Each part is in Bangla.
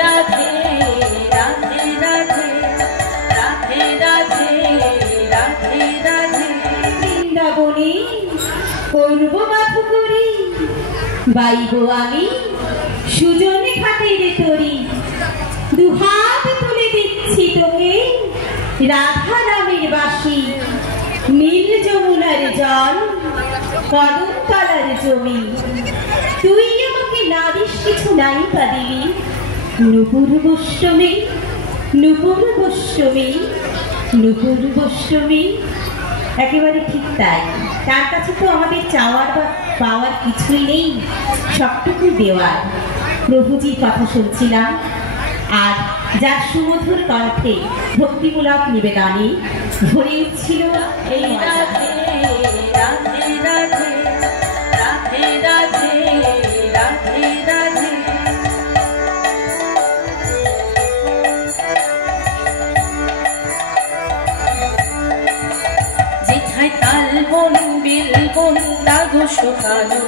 রাধে রাধে রাধে রাধে রাধে রাধে রাধে। বৃন্দাবনে করব বাধু করি, বাইব আমি সুজনে খাতের তরি। দুহাত তুলে দিচ্ছি তোকে রাধা নামের বাসি। নীল যমুনার জল, কদম তলার জমি। তুই আমাকে না দিস কিছু নাই তা দিবি। নুপুর গোষ্ঠমী, নুপুর গোষ্ঠমী, নুপুর গোষ্ঠমী। একেবারে ঠিক তাই। তার কাছে তো আমাদের চাওয়ার বা পাওয়ার কিছুই নেই, সবটুকু দেওয়ার। প্রভুজির কথা শুনছিলাম, আর যার সুমধুর কণ্ঠে ভক্তিমূলক নিবেদনে ভরে উঠছিল এই রাধে রাধে রাধে রাধে রাধে রাধে রাধে। যেথায় তাল বন বিল বন দাগো শোকানো,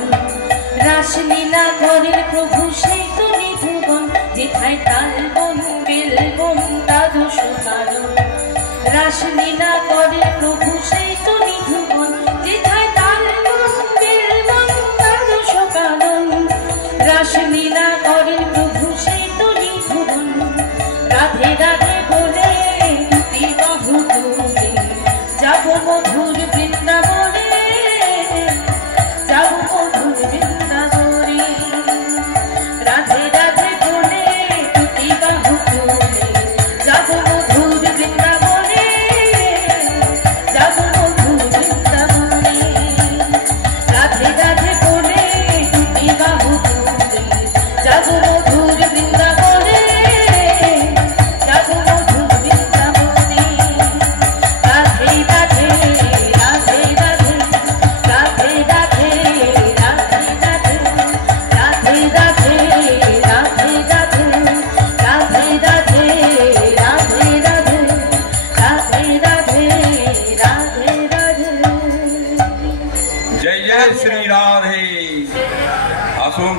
রাসলীলা করেন প্রভু সেই তো নিধুবন। যেথায় তাল বন বিল বন দাগো শোকানো, রাসলীলা করেন প্রভু সেই তো নিধুবন। যেথায় তাল বন বিল বন দাগো শোকানো, রাসলীলা করেন প্রভু সেই তো নিধুবন। রাধে রাধে বলে দুটি বাহু তুলে যাব মধুর বৃন্দাবনে, যাব মধুর বৃন্দাবনে। রাধে রাধে বলে দুটি বাহু তুলে যাব মধুর বৃন্দাবনে, যাব মধুর বৃন্দাবনে। রাধে রাধে বলে দুটি বাহু তুলে যাব মধুর বৃন্দাবনে, যাব মধুর বৃন্দাবনে। রাধে রাধে রাধে রাধে রাধে রাধে রাধে রাধে রাধে রাধে রাধে রাধে রাধে রাধে রাধে রাধে রাধে রাধে রাধে। जय जय श्री राधे। আসুন।